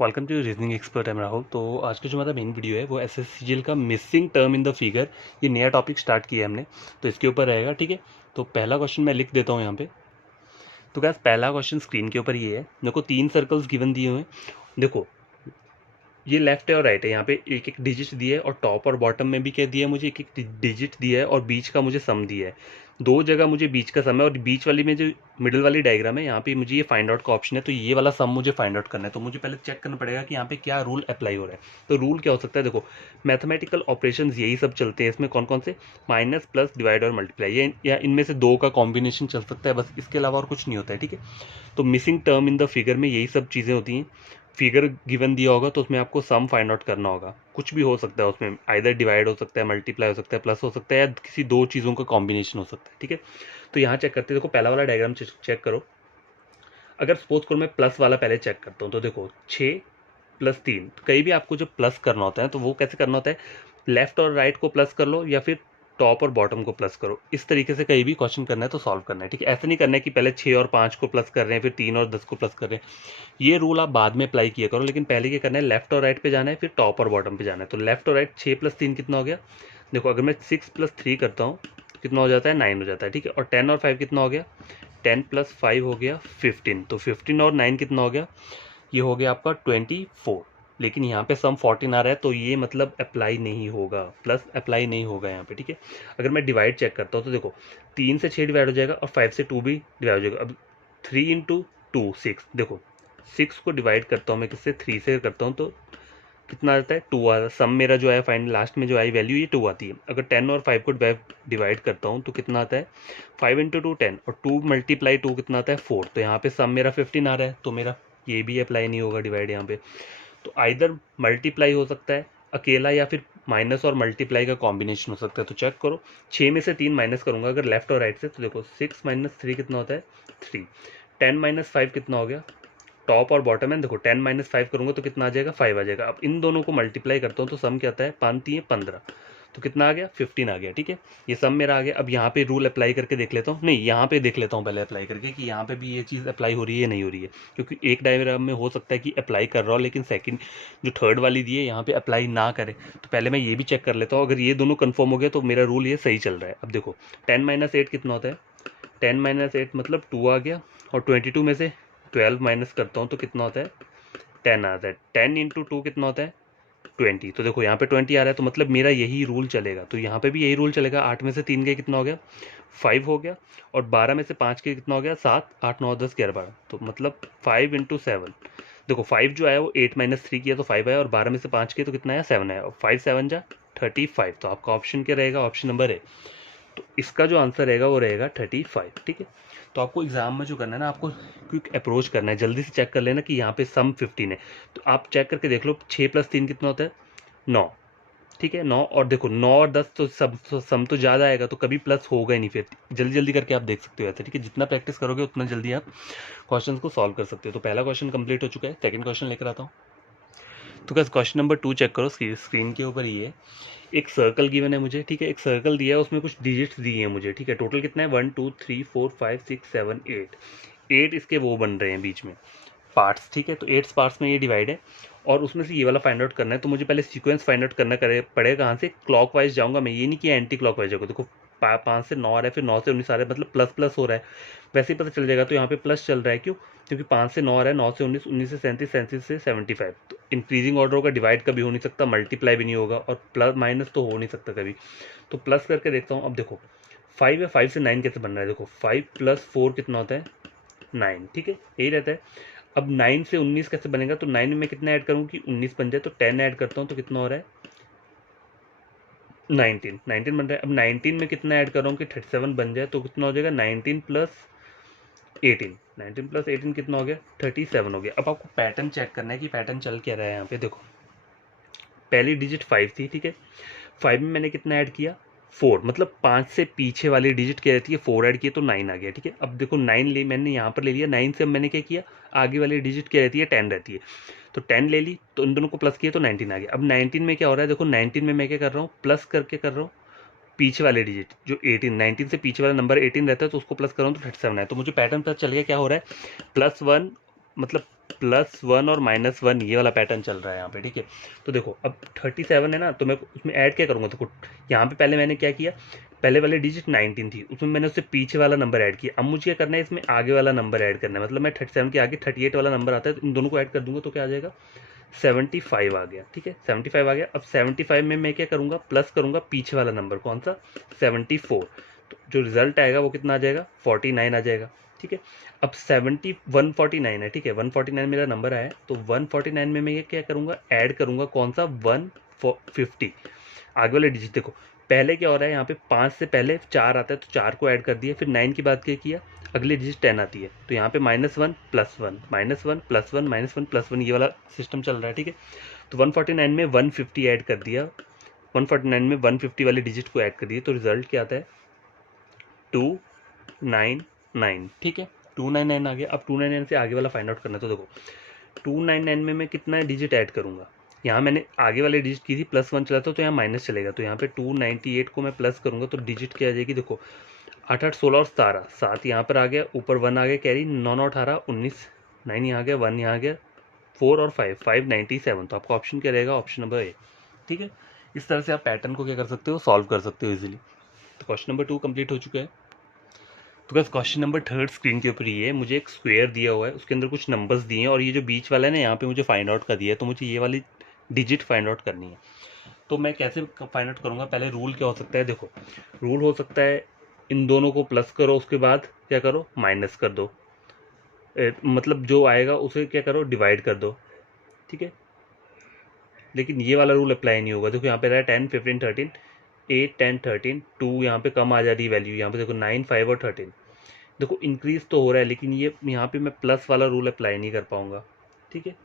Welcome to reasoning expert M Rahul. तो आज का जो हमारा मेन वीडियो है वो एसएससीजीएल का missing term in the figure, ये नया टॉपिक स्टार्ट किया है हमने, तो इसके ऊपर रहेगा। ठीक है, तो पहला क्वेश्चन मैं लिख देता हूँ यहाँ पे। तो क्या पहला क्वेश्चन स्क्रीन के ऊपर ये है, देखो 3 सर्कल्स गिवन दिए हुए हैं। देखो ये लेफ्ट है और राइट है, यहाँ पे एक एक डिजिट दिया है और टॉप और बॉटम में भी क्या दिया है, मुझे एक एक डिजिट दिया है और बीच का मुझे सम दिया है। दो जगह मुझे बीच का सम है और बीच वाली में जो मिडिल वाली डायग्राम है यहाँ पे मुझे ये फाइंड आउट का ऑप्शन है, तो ये वाला सम मुझे फाइंड आउट करना है। तो मुझे पहले चेक करना पड़ेगा कि यहाँ पे क्या रूल अप्लाई हो रहा है। तो रूल क्या हो सकता है, देखो मैथमेटिकल ऑपरेशंस यही सब चलते हैं इसमें। कौन कौन से? माइनस, प्लस, डिवाइड और मल्टीप्लाई, ये या इनमें से दो का कॉम्बिनेशन चल सकता है, बस इसके अलावा और कुछ नहीं होता है। ठीक है, तो missing term in the figure में यही सब चीज़ें होती हैं। फिगर गिवन दिया होगा तो उसमें आपको सम फाइंड आउट करना होगा। कुछ भी हो सकता है उसमें, आइदर डिवाइड हो सकता है, मल्टीप्लाई हो सकता है, प्लस हो सकता है, या किसी दो चीज़ों का कॉम्बिनेशन हो सकता है। ठीक है, तो यहाँ चेक करते हैं। देखो पहला वाला डायग्राम चेक करो। अगर सपोज करो मैं प्लस वाला पहले चेक करता हूँ, तो देखो 6 + 3, कहीं भी आपको जो प्लस करना होता है तो वो कैसे करना होता है, लेफ्ट और राइट को प्लस कर लो या फिर टॉप और बॉटम को प्लस करो। इस तरीके से कहीं भी क्वेश्चन करना है तो सॉल्व करना है। ठीक है, ऐसा नहीं करना है कि पहले 6 और 5 को प्लस कर रहे हैं फिर 3 और 10 को प्लस कर रहे हैं। ये रूल आप बाद में अप्लाई किया करो, लेकिन पहले क्या करना है, लेफ्ट और राइट पे जाना है, फिर टॉप और बॉटम पे जाना है। तो लेफ्ट और राइट 6 + 3 कितना हो गया, देखो अगर मैं 6 + 3 करता हूँ तो कितना हो जाता है, 9 हो जाता है। ठीक है, और 10 और 5 कितना हो गया, 10 + 5 हो गया 15। तो 15 और 9 कितना हो गया, ये हो गया आपका 24। लेकिन यहाँ पे सम 14 आ रहा है तो ये मतलब अप्लाई नहीं होगा, प्लस अप्लाई नहीं होगा यहाँ पे। ठीक है, अगर मैं डिवाइड चेक करता हूँ तो देखो 3 से 6 डिवाइड हो जाएगा और 5 से 2 भी डिवाइड हो जाएगा। अब 3 × 2 6, देखो 6 को डिवाइड करता हूँ मैं किससे, 3 से करता हूँ तो कितना आता है, 2 आता है। सम मेरा जो है फाइनल लास्ट में जो आई वैल्यू ये 2 आती है। अगर 10 और 5 को डिवाइड करता हूँ तो कितना आता है, 5 × 2 10, और 2 × 2 कितना आता है, 4। तो यहाँ पे सम मेरा 15 आ रहा है, तो मेरा ये भी अप्लाई नहीं होगा डिवाइड यहाँ पे। तो आइदर मल्टीप्लाई हो सकता है अकेला या फिर माइनस और मल्टीप्लाई का कॉम्बिनेशन हो सकता है। तो चेक करो, 6 में से 3 माइनस करूंगा अगर लेफ्ट और राइट से, तो देखो 6 - 3 कितना होता है, 3। 10 - 5 कितना हो गया, टॉप और बॉटम है, देखो 10 - 5 करूंगा तो कितना आ जाएगा, 5 आ जाएगा। अब इन दोनों को मल्टीप्लाई करता हूँ तो सम क्या आता है, 5 × 3 = 15, तो कितना आ गया, 15 आ गया। ठीक है, ये सम मेरा आ गया। अब यहाँ पे रूल अप्लाई करके देख लेता हूँ, नहीं यहाँ पे देख लेता हूँ पहले अप्लाई करके कि यहाँ पे भी ये चीज़ अप्लाई हो रही है या नहीं हो रही है। क्योंकि एक डायग्राम में हो सकता है कि अप्लाई कर रहा हो लेकिन सेकंड जो थर्ड वाली दी है यहाँ पे अप्लाई ना करे। तो पहले मैं ये भी चेक कर लेता हूँ, अगर ये दोनों कन्फर्म हो गए तो मेरा रूल ये सही चल रहा है। अब देखो 10 - 8 कितना होता है, 10 - 8 मतलब 2 आ गया, और 22 में से 12 माइनस करता हूँ तो कितना होता है, 10 आता है। 10 × 2 कितना होता है, 20। तो देखो यहाँ पे 20 आ रहा है तो मतलब मेरा यही रूल चलेगा, तो यहाँ पे भी यही रूल चलेगा। 8 में से 3 के कितना हो गया, 5 हो गया, और 12 में से 5 के कितना हो गया, 7, 8, 9, 10, 11, 12। तो मतलब 5 × 7, देखो 5 जो आया वो 8 - 3 किया तो 5 आया, और 12 में से 5 किया तो कितना आया, 7 आया, और 5 × 7 = 35। तो आपका ऑप्शन क्या रहेगा, ऑप्शन नंबर है। तो इसका जो आंसर रहेगा वो रहेगा 35। ठीक है, तो आपको एग्जाम में जो करना है ना, आपको क्विक अप्रोच करना है, जल्दी से चेक कर लेना कि यहाँ पे सम 15 है। तो आप चेक करके देख लो, 6 + 3 कितना होता है, 9। ठीक है, 9, और देखो 9 और 10 तो सब सम तो ज़्यादा आएगा तो कभी प्लस होगा ही नहीं। फिर जल्दी जल्दी करके आप देख सकते हो ऐसे। ठीक है, जितना प्रैक्टिस करोगे उतना जल्दी आप क्वेश्चन को सॉल्व कर सकते हो। तो पहला क्वेश्चन कंप्लीट हो चुका है, सेकंड क्वेश्चन लेकर आता हूँ। तो क्या क्वेश्चन नंबर 2 चेक करो, स्क्रीन के ऊपर ये है। एक सर्कल गिवन है मुझे, ठीक है, एक सर्कल दिया है, उसमें कुछ डिजिट्स दिए हैं मुझे। ठीक है, टोटल कितना है, 1 2 3 4 5 6 7 8, 8 इसके वो बन रहे हैं बीच में पार्ट्स। ठीक है, तो 8 पार्ट्स में ये डिवाइड है, और उसमें से ये वाला फाइंड आउट करना है। तो मुझे पहले सीक्वेंस फाइंड आउट करना पड़ेगा। कहाँ से, क्लॉकवाइज जाऊंगा मैं, ये नहीं कि एंटी क्लॉकवाइज जाऊंगा। देखो 5 से 9 आ रहा है, फिर 9 से 19 आ रहा है, मतलब प्लस प्लस हो रहा है, वैसे ही पता चल जाएगा। तो यहाँ पे प्लस चल रहा है, क्यों, क्योंकि 5 से 9 आ रहा है, 9 से 19, 19 से 37, 37 से 75। तो इंक्रीजिंग ऑर्डर होगा, डिवाइड कभी हो नहीं सकता, मल्टीप्लाई भी नहीं होगा, और प्लस माइनस तो हो नहीं सकता कभी। तो प्लस करके देखता हूँ। अब देखो 5 है, 5 से 9 कैसे बन रहा है, देखो 5 + 4 कितना होता है, 9। ठीक है, यही रहता है। अब 9 से 19 कैसे बनेगा, तो 9 में मैं कितना ऐड करूँ कि 19 बन जाए, तो 10 ऐड करता हूँ तो कितना हो रहा है, 19, 19 बन रहा है। अब 19 में कितना ऐड कर रहा हूँ कि 37 बन जाए, तो कितना हो जाएगा, 19 + 18, 19 + 18 कितना हो गया, 37 हो गया। अब आपको पैटर्न चेक करना है कि पैटर्न चल क्या रहा है यहाँ पे। देखो पहली डिजिट 5 थी, ठीक है, 5 में मैंने कितना ऐड किया, 4, मतलब 5 से पीछे वाली डिजिट क्या रहती है, 4 ऐड किया तो 9 आ गया। ठीक है, अब देखो 9 ले मैंने यहाँ पर ले लिया, 9 से अब मैंने क्या किया, आगे वाली डिजिट क्या रहती है, 10 रहती है, तो 10 ले ली, तो इन दोनों को प्लस किया तो 19 आ गया। अब 19 में क्या हो रहा है, देखो 19 में मैं क्या कर रहा हूँ, प्लस करके कर रहा हूँ पीछे वाले डिजिट जो 18, 19 से पीछे वाला नंबर 18 रहता है, तो उसको प्लस कर रहा हूँ तो 37 है। तो मुझे पैटर्न पता चल गया क्या हो रहा है, +1 मतलब +1 और -1 ये वाला पैटर्न चल रहा है यहाँ पे, ठीक है। तो देखो अब 37 है ना, तो मैं उसमें ऐड क्या करूँगा, देखो यहाँ पे पहले मैंने क्या किया, पहले वाले डिजिट 19 थी, उसमें मैंने उससे पीछे वाला नंबर ऐड किया। अब मुझे क्या करना है, इसमें आगे वाला नंबर ऐड करना है, मतलब मैं 37 के आगे 38 वाला नंबर आता है, तो इन दोनों को ऐड कर दूंगा तो क्या आ जाएगा, 75 आ गया, ठीक है। 75 आ गया। अब 75 में मैं क्या करूँगा, प्लस करूँगा पीछे वाला नंबर, कौन सा, 74। तो जो रिजल्ट आएगा वो कितना आ जाएगा, 49 आ जाएगा, ठीक है। अब 149 है, ठीक है, 149 मेरा नंबर आया, तो 149 में मैं ये क्या करूँगा, ऐड करूँगा कौन सा, 150 आगे वाले डिजिट। देखो पहले क्या हो रहा है, यहाँ पे 5 से पहले 4 आता है, तो 4 को ऐड कर दिया, फिर 9 की बात क्या किया, अगली डिजिट 10 आती है, तो यहाँ पे -1 +1 -1 +1 -1 +1 ये वाला सिस्टम चल रहा है, ठीक है। तो 149 में 150 ऐड कर दिया, 149 में 150 वाले डिजिट को ऐड कर दिए, तो रिजल्ट क्या आता है, 299, ठीक है। 299 आ गया। अब 299 से आगे वाला फाइंड आउट करना है, तो देखो 299 में मैं कितना डिजिट ऐड करूँगा, यहाँ मैंने आगे वाले डिजिट की थी, +1 चला था, तो यहाँ माइनस चलेगा, तो यहाँ पे 298 को मैं प्लस करूँगा तो डिजिट क्या आ जाएगी, देखो 8 8 16 और 17, 7 यहाँ पर आ गया, ऊपर 1 आ गया कैरी, 9 9 18 19, 9 यहाँ आ गया, 1 यहाँ आ गया, 4 और 5 597। तो आपका ऑप्शन क्या रहेगा, ऑप्शन नंबर ए, ठीक है। इस तरह से आप पैटर्न को क्या कर सकते हो, सॉल्व कर सकते हो इजीली। तो क्वेश्चन नंबर 2 कंप्लीट हो चुका है। तो बस क्वेश्चन नंबर 3 स्क्रीन के ऊपर ये है, मुझे एक स्क्वायर दिया हुआ है, उसके अंदर कुछ नंबर्स दिए हैं, और ये जो बीच वाला है ना, यहाँ पे मुझे फाइंड आउट कर दिया है, तो मुझे ये वाली डिजिट फाइंड आउट करनी है। तो मैं कैसे फाइंड आउट करूँगा, पहले रूल क्या हो सकता है, देखो रूल हो सकता है इन दोनों को प्लस करो, उसके बाद क्या करो, माइनस कर दो, मतलब जो आएगा उसे क्या करो, डिवाइड कर दो, ठीक है। लेकिन ये वाला रूल अप्लाई नहीं होगा। देखो यहाँ पे रहा है 10 15 13, 8 10 13, 2 यहाँ पे कम आ जा रही है वैल्यू, यहाँ पे देखो 9 5 और 13, देखो इंक्रीज तो हो रहा है, लेकिन ये यहाँ पे मैं प्लस वाला रूल अप्लाई नहीं कर पाऊंगा, ठीक है।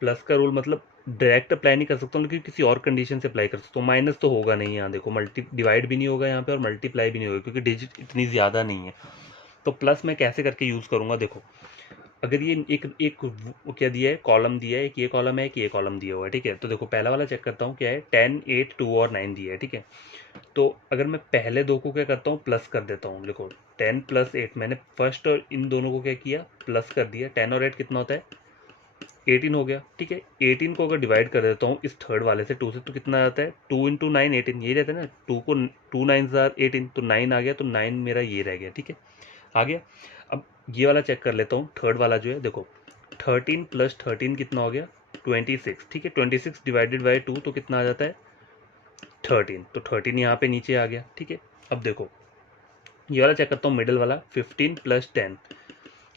प्लस का रूल मतलब डायरेक्ट अप्लाई नहीं कर सकता हूँ, लेकिन किसी और कंडीशन से अप्लाई कर सकता हूँ। माइनस तो होगा नहीं यहाँ, देखो मल्टी डिवाइड भी नहीं होगा यहाँ पे, और मल्टीप्लाई भी नहीं होगा, क्योंकि डिजिट इतनी ज़्यादा नहीं है। तो प्लस मैं कैसे करके यूज़ करूँगा, देखो अगर ये एक एक क्या दिया है, कॉलम दिया है, एक ये कॉलम है, एक ये कॉलम दिया हुआ है, ठीक है। तो देखो पहला वाला चेक करता हूँ क्या है, 10 8 2 और 9 दिया है, ठीक है। तो अगर मैं पहले दो को क्या करता हूँ, प्लस कर देता हूँ, देखो 10 + 8, मैंने फर्स्ट और इन दोनों को क्या किया, प्लस कर दिया। 10 और 8 कितना होता है, 18 हो गया, ठीक है। 18 को अगर डिवाइड कर देता हूँ इस थर्ड वाले से 2 से, तो कितना आता है, 2 × 9 18, यही रहता है ना, 2 को 2 9 18, तो 9 आ गया, तो 9 मेरा ये रह गया, ठीक है, आ गया। अब ये वाला चेक कर लेता हूँ, थर्ड वाला जो है, देखो 13 + 13 कितना हो गया, 26, ठीक है। 26 डिवाइडेड बाई 2 तो कितना आ जाता है, 13, तो 13 यहाँ पे नीचे आ गया, ठीक है। अब देखो ये वाला चेक करता हूँ, मिडिल वाला 15 + 10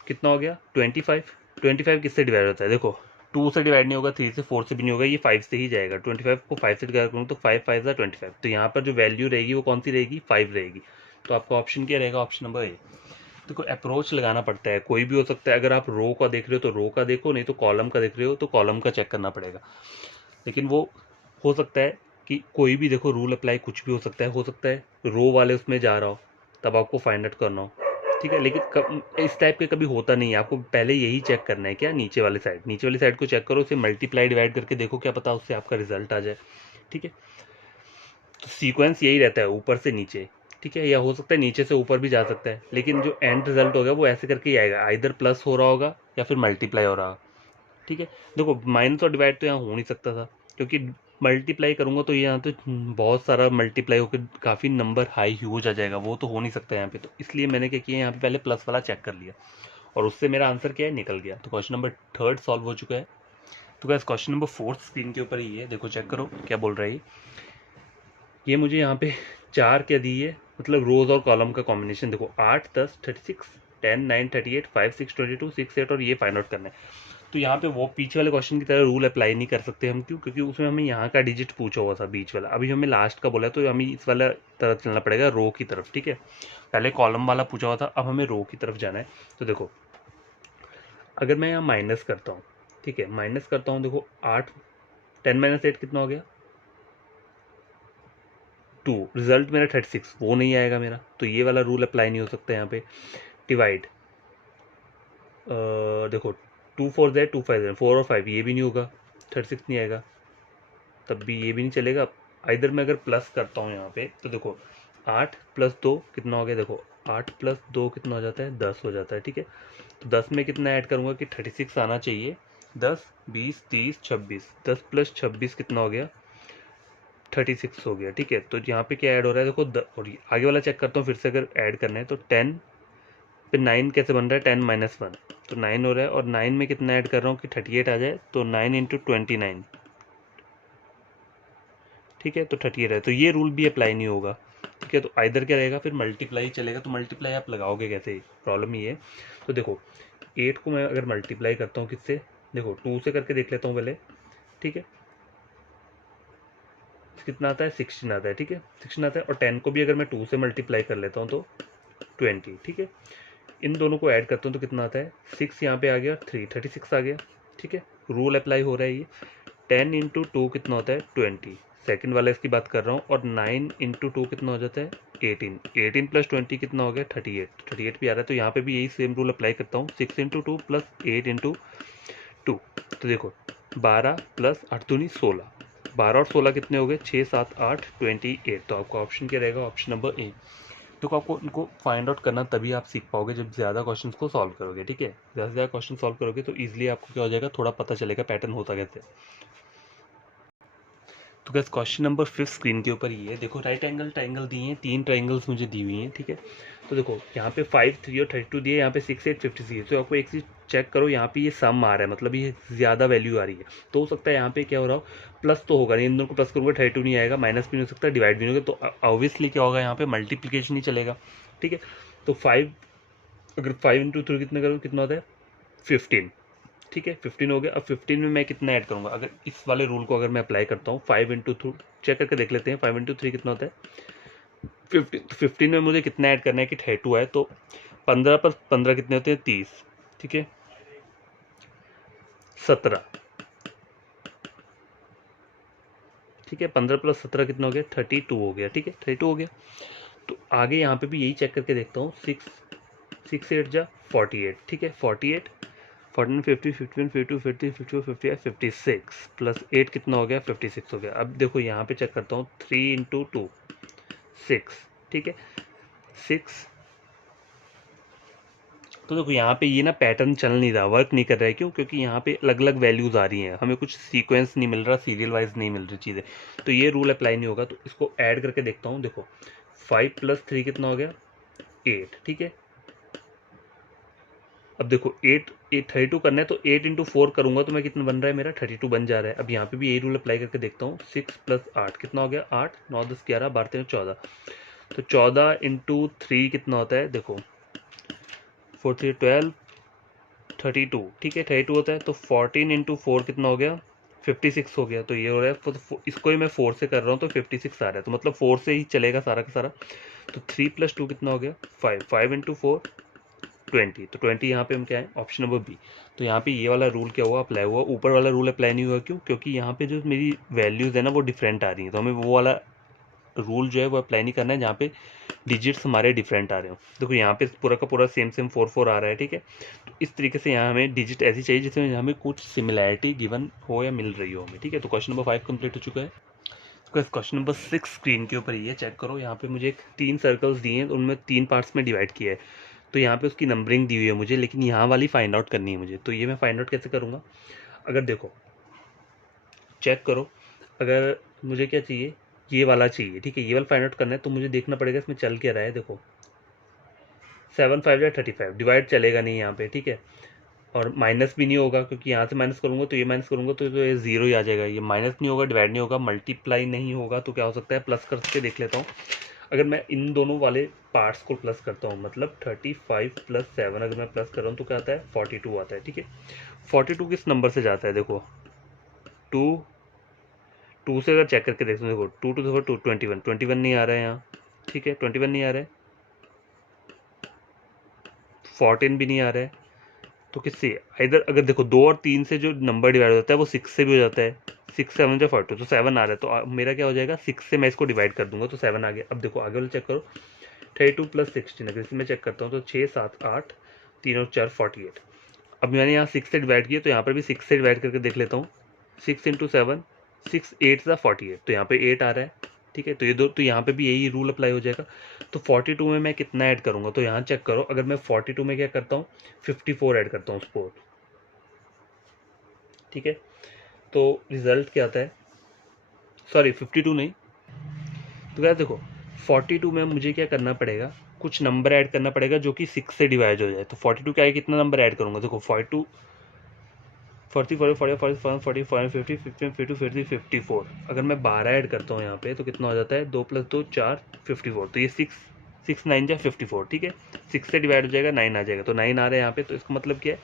कितना हो गया, 25। 25 किससे डिवाइड होता है, देखो 2 से डिवाइड नहीं होगा, 3 से 4 से भी नहीं होगा, ये 5 से ही जाएगा। 25 को 5 से डिवाइड करूँ तो 5 5 25, तो यहाँ पर जो वैल्यू रहेगी वो कौन सी रहेगी, 5 रहेगी। तो आपका ऑप्शन क्या रहेगा, ऑप्शन नंबर ए। देखो अप्रोच लगाना पड़ता है, कोई भी हो सकता है, अगर आप रो का देख रहे हो तो रो का देखो, नहीं तो कॉलम का देख रहे हो तो कॉलम का चेक करना पड़ेगा। लेकिन वो हो सकता है कि कोई भी, देखो रूल अप्लाई कुछ भी हो सकता है रो वाले उसमें जा रहा हो, तब आपको फाइंड आउट करना हो, ठीक है। लेकिन इस टाइप के कभी होता नहीं है, आपको पहले यही चेक करना है, क्या नीचे वाली साइड को चेक करो, उसे मल्टीप्लाई डिवाइड करके देखो, क्या पता उससे आपका रिजल्ट आ जाए, ठीक है। तो सीक्वेंस यही रहता है, ऊपर से नीचे, ठीक है, या हो सकता है नीचे से ऊपर भी जा सकता है, लेकिन जो एंड रिजल्ट होगा वो ऐसे करके ही आएगा, आइदर प्लस हो रहा होगा या फिर मल्टीप्लाई हो रहा होगा, ठीक है। देखो माइनस और डिवाइड तो यहाँ हो नहीं सकता था, क्योंकि मल्टीप्लाई करूंगा तो यहाँ तो बहुत सारा मल्टीप्लाई होकर काफ़ी नंबर हाई ह्यूज आ जाएगा, वो तो हो नहीं सकता यहाँ पे। तो इसलिए मैंने क्या किया, यहाँ पे पहले प्लस वाला चेक कर लिया, और उससे मेरा आंसर क्या है, निकल गया। तो क्वेश्चन नंबर 3 सॉल्व हो चुका है। तो गैस क्वेश्चन नंबर 4 स्क्रीन के ऊपर ही है, देखो चेक करो क्या बोल रहा है ये मुझे यहाँ पे 4 क्या दी है, मतलब रोज और कॉलम का कॉम्बिनेशन। देखो 8 10 36 10 9 38 5 6 22 6 8, और ये फाइंड आउट करना है। तो यहाँ पे वो पीछे वाले क्वेश्चन की तरह रूल अप्लाई नहीं कर सकते हम, क्यों, क्योंकि उसमें हमें यहाँ का डिजिट पूछा हुआ था बीच वाला, अभी हमें लास्ट का बोला है, तो हमें इस वाला तरफ चलना पड़ेगा, रो की तरफ, ठीक है। पहले कॉलम वाला पूछा हुआ था, अब हमें रो की तरफ जाना है। तो देखो अगर मैं यहाँ माइनस करता हूँ, ठीक है, माइनस करता हूँ, देखो 8 10 - 8 कितना हो गया, 2, रिजल्ट मेरा 36, वो नहीं आएगा मेरा, तो ये वाला रूल अप्लाई नहीं हो सकता यहाँ पे। डिवाइड, देखो 2 4 Z 2 5 Z 4 और 5, ये भी नहीं होगा, 36 नहीं आएगा, तब भी ये भी नहीं चलेगा। इधर मैं अगर प्लस करता हूँ यहाँ पे, तो देखो 8 + 2 कितना हो गया, देखो 8 प्लस 2 कितना हो जाता है 10 हो जाता है, ठीक है। तो 10 में कितना ऐड करूँगा कि 36 आना चाहिए। 10 20 30 26, 10 प्लस 26 कितना हो गया 36 हो गया, ठीक है। तो यहाँ पे क्या ऐड हो रहा है देखो और आगे वाला चेक करता हूँ फिर से, अगर ऐड करना है तो 10 पे 9 कैसे बन रहा है 10 माइनस 1, तो 9 हो रहा है। और 9 में कितना ऐड कर रहा हूँ कि 38 आ जाए, तो 9 इंटू 29, ठीक है। तो 38 है, तो ये रूल भी अप्लाई नहीं होगा, ठीक है। तो आइदर क्या रहेगा फिर मल्टीप्लाई चलेगा। तो मल्टीप्लाई आप लगाओगे कैसे, प्रॉब्लम ये है। तो देखो 8 को मैं अगर मल्टीप्लाई करता हूँ किससे, देखो 2 से करके देख लेता हूँ पहले, ठीक है। कितना आता है 16 आता है, ठीक है 16 आता है। और 10 को भी अगर मैं 2 से मल्टीप्लाई कर लेता हूँ तो 20, ठीक है। इन दोनों को ऐड करता हूँ तो कितना आता है 6 यहाँ पे आ गया, 3 36 आ गया, ठीक है। रूल अप्लाई हो रहा है ये। 10 इंटू 2 कितना होता है 20, सेकंड वाला इसकी बात कर रहा हूँ। और 9 इंटू 2 कितना हो जाता है 18, 18 प्लस 20 कितना हो गया 38, 38 भी आ रहा है। तो यहाँ पे भी यही सेम रूल अप्लाई करता हूँ, 6 इंटू 2 प्लस 8 इंटू 2। तो देखो 12 प्लस 8 दूनी 16, 12 और 16 कितने हो गए 6 7 8 28। तो आपका ऑप्शन क्या रहेगा, ऑप्शन नंबर ए। तो आपको इनको फाइंड आउट करना तभी आप सीख पाओगे जब ज़्यादा क्वेश्चंस को सॉल्व करोगे, ठीक है। ज़्यादा से ज़्यादा क्वेश्चन सॉल्व करोगे तो ईजिली आपको क्या हो जाएगा, थोड़ा पता चलेगा पैटर्न होता कैसे। तो गैस क्वेश्चन नंबर 5 स्क्रीन के ऊपर ये है, देखो राइट एंगल ट्राइंगल दिए हैं, 3 ट्राइंगल्स मुझे दी हुई हैं, ठीक है। तो देखो यहाँ पे 5 3 और 32 दिए, यहाँ पे 6 8 56 है। तो आपको एक चीज़ चेक करो, यहाँ पे ये सम आ रहा है, मतलब ये ज़्यादा वैल्यू आ रही है। तो हो सकता है यहाँ पे क्या हो रहा हो, प्लस तो होगा नहीं, इन दोनों को प्लस करूँगा 32 नहीं आएगा, माइनस भी नहीं हो सकता, डिवाइड भी नहीं होगा। तो ऑब्वियसली क्या होगा, यहाँ पे मल्टीप्लीकेशन ही चलेगा, ठीक है। तो 5 अगर 5 इंटू 3 कितने करूँ कितना होता है 15, ठीक है 15 हो गया। अब 15 में मैं कितना ऐड करूँगा, अगर इस वाले रूल को अगर मैं अप्लाई करता हूँ 5 इंटू 3 चेक करके देख लेते हैं, 5 इंटू 3 कितना होता है 15। तो 15 में मुझे कितना ऐड करना है कि 32 है, तो 15 पर 15 कितने होते हैं 30, ठीक है 17, ठीक है 15 प्लस 17 कितना हो गया 32 हो गया, ठीक है 32 हो गया। तो आगे यहाँ पे भी यही चेक करके देखता हूँ, 6 8 जा 48, ठीक है 48 14 50 51 52 53 54 55 56 प्लस 8 कितना हो गया 56 हो गया। अब देखो यहाँ पे चेक करता हूँ 3 इंटू 2 6, ठीक है 6। तो देखो यहाँ पे ये ना पैटर्न चल नहीं रहा, वर्क नहीं कर रहा है, क्यों, क्योंकि यहाँ पे अलग अलग वैल्यूज़ आ रही हैं, हमें कुछ सीक्वेंस नहीं मिल रहा, सीरियल वाइज नहीं मिल रही चीज़ें। तो ये रूल अप्लाई नहीं होगा। तो इसको ऐड करके देखता हूँ, देखो 5 प्लस 3 कितना हो गया 8, ठीक है। अब देखो 8 32 करना है, तो 8 इंटू 4 करूँगा तो मैं कितना बन रहा है मेरा 32 बन जा रहा है। अब यहाँ पे भी यही रूल अप्लाई करके देखता हूँ, 6 प्लस 8 कितना हो गया 8 9 10 11 12 13 14। तो 14 इंटू 3 कितना होता है, देखो 4 3 12 32, ठीक है 32 होता है। तो 14 इंटू 4 कितना हो गया 56 हो गया। तो ये हो रहा है, तो इसको ही मैं 4 से कर रहा हूँ तो 56 आ रहा है, तो मतलब 4 से ही चलेगा सारा का सारा। तो 3 प्लस 2 कितना हो गया 5, 5 इंटू 4 20। तो 20 यहाँ पे हम क्या है ऑप्शन नंबर बी। तो यहाँ पे ये वाला रूल क्या हुआ अप्लाई हुआ, ऊपर वाला रूल अप्लाई नहीं हुआ, क्यों, क्योंकि यहाँ पे जो मेरी वैल्यूज़ है ना वो डिफरेंट आ रही हैं। तो हमें वो वाला रूल जो है वो अप्लाई नहीं करना है जहाँ पे डिजिट्स हमारे डिफरेंट आ रहे हो। देखो यहाँ पे पूरा का पूरा सेम सेम 4 4 आ रहा है, ठीक है। तो इस तरीके से यहाँ हमें डिजिट ऐसी चाहिए जिसमें हमें कुछ सिमिलैरिटी गिवन हो या मिल रही हो हमें, ठीक है। तो क्वेश्चन नंबर 5 कंप्लीट हो चुका है। तो क्वेश्चन नंबर 6 स्क्रीन के ऊपर ये चेक करो, यहाँ पे मुझे 3 सर्कल्स दिए हैं, उनमें 3 पार्ट्स में डिवाइड किया है। तो यहाँ पे उसकी नंबरिंग दी हुई है मुझे, लेकिन यहाँ वाली फाइंड आउट करनी है मुझे। तो ये मैं फाइंड आउट कैसे करूँगा, अगर देखो चेक करो, अगर मुझे क्या चाहिए ये वाला चाहिए, ठीक है ये वाला फाइंड आउट करना है। तो मुझे देखना पड़ेगा इसमें चल क्या रहा है। देखो 7 5 या 35 डिवाइड चलेगा नहीं यहाँ पे, ठीक है। और माइनस भी नहीं होगा, क्योंकि यहाँ से माइनस करूँगा तो ये माइनस करूँगा तो ये ज़ीरो ही आ जाएगा। ये माइनस नहीं होगा, डिवाइड नहीं होगा, मल्टीप्लाई नहीं होगा, तो क्या हो सकता है प्लस करके देख लेता हूँ। अगर मैं इन दोनों वाले पार्ट्स को प्लस करता हूँ, मतलब 35 प्लस 7 अगर मैं प्लस कर रहा हूँ तो क्या आता है 42 आता है, ठीक है। 42 किस नंबर से जाता है, देखो 2 से अगर चेक करके देखते हैं, देखो 2 2 2 21 21 नहीं आ रहा है यहाँ, ठीक है 21 नहीं आ रहा है, 14 भी नहीं आ रहा है। तो किससे, इधर अगर देखो 2 और 3 से जो नंबर डिवाइड होता है वो 6 से भी हो जाता है, 6 7 जो 42, तो 7 आ रहा है। तो मेरा क्या हो जाएगा 6 से मैं इसको डिवाइड कर दूंगा तो 7 आ गया। अब देखो आगे वाला चेक करो, 32 प्लस 16 अगर इसमें चेक करता हूँ तो 6 7 8 3 और 4 48। अब मैंने यहाँ 6 से डिवाइड किया तो यहाँ पर भी 6 से डिवाइड करके देख लेता हूँ, 6 इंटू 7 6 8 सा 48, तो यहाँ पे 8 आ रहा है, ठीक है। तो ये दो, तो यहाँ पे भी यही रूल अप्लाई हो जाएगा। तो 42 में मैं कितना ऐड करूँगा, तो यहाँ चेक करो, अगर मैं 42 में क्या करता हूँ 54 ऐड करता हूँ स्पोर्ट, ठीक है। तो रिजल्ट क्या आता है, सॉरी 52 नहीं, तो क्या देखो 42 में मुझे क्या करना पड़ेगा, कुछ नंबर ऐड करना पड़ेगा जो कि 6 से डिवाइड हो जाए। तो 42 क्या है, कितना नंबर ऐड करूँगा, देखो 42 54 अगर मैं 12 ऐड करता हूँ यहाँ पे तो कितना हो जाता है, 2 + 2 4 54। तो ये 6 9 जा 54, ठीक है। 6 से डिवाइड हो जाएगा, 9 आ जाएगा, तो 9 आ रहा है यहाँ पे। तो इसका मतलब क्या है,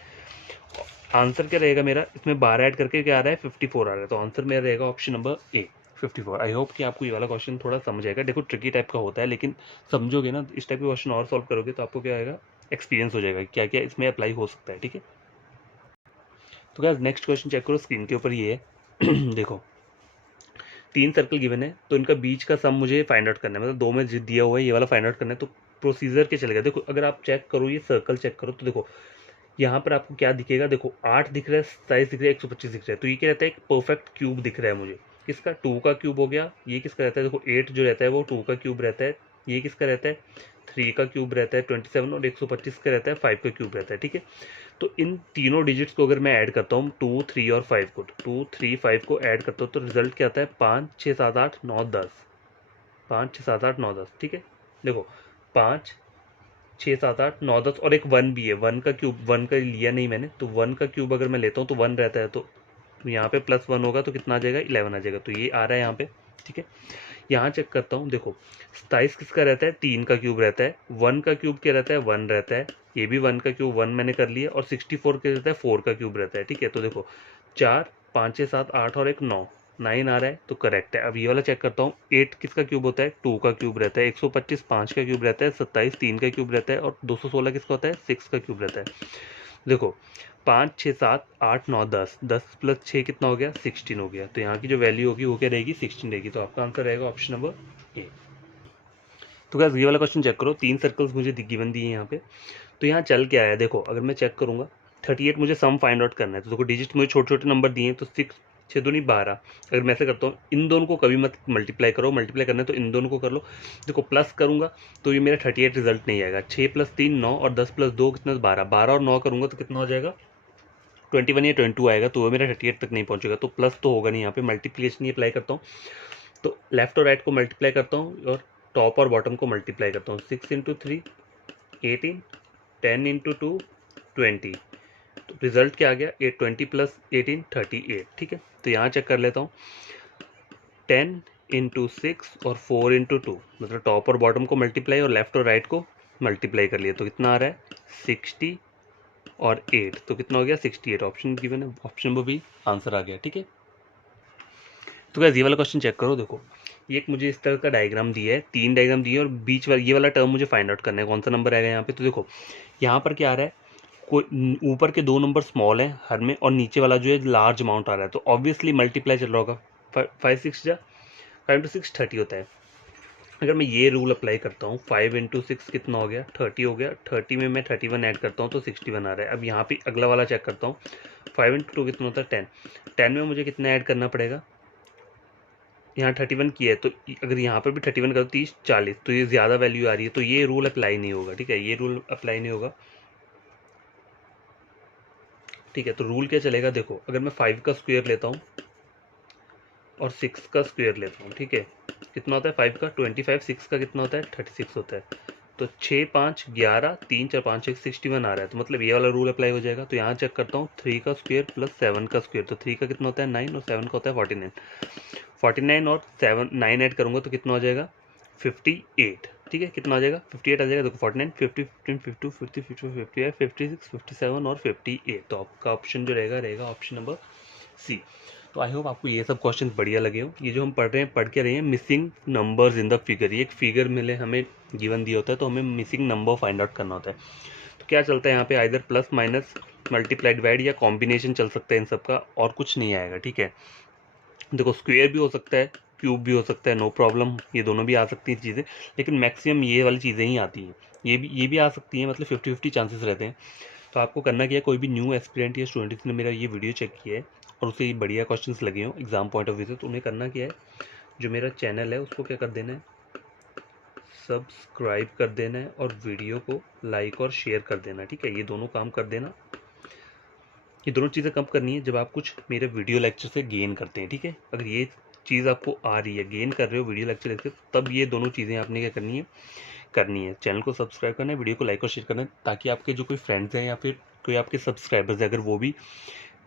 आंसर क्या रहेगा मेरा, इसमें 12 ऐड करके क्या आ रहा है 54 आ रहा है। तो आंसर मेरा रहेगा option number A 54। I hope कि आपको ये वाला क्वेश्चन थोड़ा समझ आएगा। देखो ट्रिकी टाइप का होता है, लेकिन समझोगे ना, इस टाइप के क्वेश्चन और सॉल्व करोगे तो आपको क्या आएगा, एक्सपीरियंस हो जाएगा क्या क्या इसमें अप्लाई हो सकता है, ठीक है। तो क्या नेक्स्ट क्वेश्चन चेक करो, स्क्रीन के ऊपर ये है देखो 3 सर्कल गिवन है, तो इनका बीच का सम मुझे फाइंड आउट करना है, मतलब 2 में दिया हुआ है, ये वाला फाइंड आउट करना है। तो प्रोसीजर क्या चलेगा, देखो अगर आप चेक करो, ये सर्कल चेक करो, तो देखो यहाँ पर आपको क्या दिखेगा, देखो 8 दिख रहा है, 27 दिख रहा है, 125 दिख रहा है। तो ये क्या रहता है, एक परफेक्ट क्यूब दिख रहा है मुझे, किसका, 2 का क्यूब हो गया। ये किसका रहता है, देखो 8 जो रहता है वो 2 का क्यूब रहता है। ये किसका रहता है, 3 का क्यूब रहता है 27, और 125 का रहता है 5 का क्यूब रहता है, ठीक है। तो इन तीनों डिजिट्स को अगर मैं ऐड करता हूँ 2 3 और 5 को, 2 3 5 को ऐड करता हूँ तो रिजल्ट क्या आता है, 5 6 7 8 9 10, 5 6 7 8 9 10, ठीक है। देखो 5 6 7 8 9 10 और एक 1 भी है, 1 का क्यूब, 1 का लिया नहीं मैंने, तो 1 का क्यूब अगर मैं लेता हूँ तो 1 रहता है, तो यहाँ पे +1 होगा तो कितना आ जाएगा, 11 आ जाएगा। तो ये आ रहा है यहाँ पे, ठीक है। यहाँ चेक करता हूँ, देखो 27 किसका रहता है, 3 का क्यूब रहता है। 1 का क्यूब क्या रहता है, 1 रहता है। ये भी 1 का क्यूब 1 मैंने कर लिया, और 64 क्या रहता है, 4 का क्यूब रहता है, ठीक है। तो देखो 4 5 6 7 8 और एक 9 9 आ रहा है, तो करेक्ट है। अब ये वाला चेक करता हूँ, 8 किसका क्यूब होता है, 2 का क्यूब रहता है। 125 5 का क्यूब रहता है। 27 3 का क्यूब रहता है, और 216 किसका होता है, 6 का क्यूब रहता है। देखो 5 6 7 8 9 10 10 + 6 कितना हो गया, 16 हो गया। तो यहाँ की जो वैल्यू होगी वो क्या रहेगी, 16 रहेगी। तो आपका आंसर रहेगा ऑप्शन नंबर ए। तो गाइस ये वाला क्वेश्चन चेक करो, 3 सर्कल्स मुझे गिवन दिए हैं यहाँ पे। तो यहाँ चल क्या है, देखो अगर मैं चेक करूँगा 38 मुझे सम फाइंड आउट करना है। तो देखो डिजिट मुझे छोटे छोटे नंबर दिए हैं, तो 6 6 दूनी 12। अगर मैं ऐसे करता हूँ, इन दोनों को कभी मत मल्टीप्लाई करो, मल्टीप्लाई करना है तो इन दोनों को कर लो। देखो प्लस करूँगा तो ये मेरा 38 रिजल्ट नहीं आएगा। 6 + 3 9 और 10 + 2 कितना, 12 12 और 9 करूँगा तो कितना हो जाएगा, 21 या 22 आएगा। तो वो मेरा 38 तक नहीं पहुँचेगा, तो प्लस तो होगा नहीं। यहाँ पे मल्टीप्लिकेशन ही अप्लाई करता हूँ, तो लेफ्ट और राइट को मल्टीप्लाई करता हूँ, और टॉप और बॉटम को मल्टीप्लाई करता हूँ। 6 × 3 18, 10 × 2 20। तो रिजल्ट क्या आ गया, 20 + 18 38, ठीक है। तो यहाँ चेक कर लेता हूँ, 10 × 6 और 4 × 2, मतलब टॉप और बॉटम को मल्टीप्लाई और लेफ्ट और राइट को मल्टीप्लाई कर लिया। तो कितना आ रहा है, 60 और 8, तो कितना हो गया 68। ऑप्शन गिवन है, ऑप्शन नंबर बी आंसर आ गया, ठीक है। तो गाइस ये वाला क्वेश्चन चेक करो, देखो ये एक मुझे इस तरह का डायग्राम दिया है, 3 डायग्राम दिए और बीच वाला ये वाला टर्म मुझे फाइंड आउट करना है, कौन सा नंबर आएगा यहाँ पे। तो देखो यहाँ पर क्या आ रहा है, कोई ऊपर के 2 नंबर स्मॉल है हर में, और नीचे वाला जो है लार्ज अमाउंट आ रहा है, तो ऑब्वियसली मल्टीप्लाई चल रहा होगा। 5 6 जा 5 × 6 30 होता है। अगर मैं ये रूल अप्लाई करता हूँ, 5 × 6 कितना हो गया, 30 हो गया। 30 में मैं 31 ऐड करता हूँ तो 61 आ रहा है। अब यहाँ पे अगला वाला चेक करता हूँ, 5 × 2 कितना होता है, 10 10 में मुझे कितना ऐड करना पड़ेगा, यहाँ 31 की है, तो अगर यहाँ पर भी 31 करो 30 40, तो ये ज़्यादा वैल्यू आ रही है, तो ये रूल अप्लाई नहीं होगा, ठीक है। ये रूल अप्लाई नहीं होगा, ठीक है। तो रूल क्या चलेगा, देखो अगर मैं 5 का स्क्वायर लेता हूँ और 6 का स्क्वायर लेता हूँ, ठीक है, कितना होता है 5 का 25, 6 का कितना होता है 36 होता है। तो 6 5 11 3 4 5 6 61 आ रहा है, तो मतलब ये वाला रूल अप्लाई हो जाएगा। तो यहाँ चेक करता हूँ, 3 का स्क्वायर + 7 का स्क्वायर, तो 3 का कितना होता है 9 और 7 का होता है 49। 49 और 7 9 ऐड करूँगा तो कितना हो जाएगा 58, ठीक है। कितना आ जाएगा 58 आ जाएगा। देखो 49 50 15 52 50 55 58 56 57 और 58, तो आपका ऑप्शन जो रहेगा ऑप्शन नंबर सी। तो आई होप आपको ये सब क्वेश्चन बढ़िया लगे हो। ये जो हम पढ़ के रहे हैं missing numbers in the figure, ये एक फिगर मिले हमें गिवन दिया होता है, तो हमें मिसिंग नंबर फाइंड आउट करना होता है। तो क्या चलता है यहाँ पे, either plus minus multiply divide या कॉम्बिनेशन चल सकता है इन सब का, और कुछ नहीं आएगा, ठीक है। देखो स्क्वायर भी हो सकता है, क्यूब भी हो सकता है, नो प्रॉब्लम, ये दोनों भी आ सकती हैं चीज़ें, लेकिन मैक्सिमम ये वाली चीज़ें ही आती हैं। ये भी आ सकती हैं, मतलब 50-50 चांसेस रहते हैं। तो आपको करना क्या है, कोई भी न्यू एस्पिरेंट या स्टूडेंट ने मेरा ये वीडियो चेक किया है और उसे बढ़िया क्वेश्चंस लगे हों एग्जाम पॉइंट ऑफ व्यू से, तो उन्हें करना क्या है, जो मेरा चैनल है उसको क्या कर देना है, सब्सक्राइब कर देना है और वीडियो को लाइक और शेयर कर देना। ठीक है, ये दोनों काम कर देना। ये दोनों चीज़ें कब करनी है, जब आप कुछ मेरे वीडियो लेक्चर से गेन करते हैं। ठीक है, अगर ये चीज़ आपको आ रही है, गेन कर रहे हो वीडियो लेक्चर देखते, तब ये दोनों चीज़ें आपने क्या करनी है। चैनल को सब्सक्राइब करना है, वीडियो को लाइक और शेयर करना है, ताकि आपके जो कोई फ्रेंड्स हैं या फिर कोई आपके सब्सक्राइबर्स हैं, अगर वो भी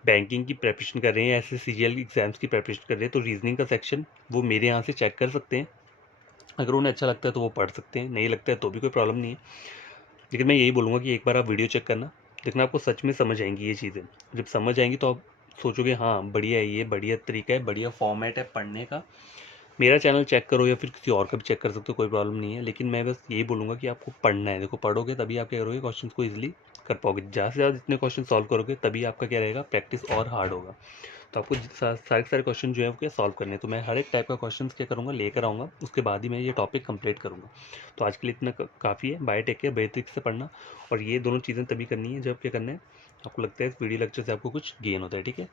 बैंकिंग की प्रेपरेशन कर रहे हैं, ऐसे सीजीएल एग्जाम्स की प्रेपरेशन कर रहे हैं, तो रीजनिंग का सेक्शन वो मेरे यहाँ से चेक कर सकते हैं। अगर उन्हें अच्छा लगता है तो वो पढ़ सकते हैं, नहीं लगता है तो भी कोई प्रॉब्लम नहीं है। लेकिन मैं यही बोलूँगा कि एक बार आप वीडियो चेक करना, देखना आपको सच में समझ आएंगी ये चीज़ें। जब समझ आएंगी तो आप सोचोगे हाँ बढ़िया है, ये बढ़िया तरीका है, बढ़िया फॉर्मेट है पढ़ने का। मेरा चैनल चेक करो या फिर किसी और का भी चेक कर सकते हो, कोई प्रॉब्लम नहीं है। लेकिन मैं बस यही बोलूँगा कि आपको पढ़ना है। देखो, पढ़ोगे तभी आप क्या करोगे, क्वेश्चन को ईजिली कर पाओगे। ज़्यादा से ज़्यादा जितने क्वेश्चन सॉल्व करोगे तभी आपका क्या रहेगा, प्रैक्टिस और हार्ड होगा। तो आपको सारे सारे क्वेश्चन जो है वो क्या सॉल्व करने हैं। तो मैं हर एक टाइप का क्वेश्चन क्या करूँगा, लेकर आऊँगा, उसके बाद ही मैं ये टॉपिक कंप्लीट करूँगा। तो आज के लिए इतना काफ़ी है। बाय, टेक केयर, बेसिक से पढ़ना। और ये दोनों चीज़ें तभी करनी है जब क्या करना है, आपको लगता है इस वीडियो लेक्चर से आपको कुछ गेन होता है। ठीक है।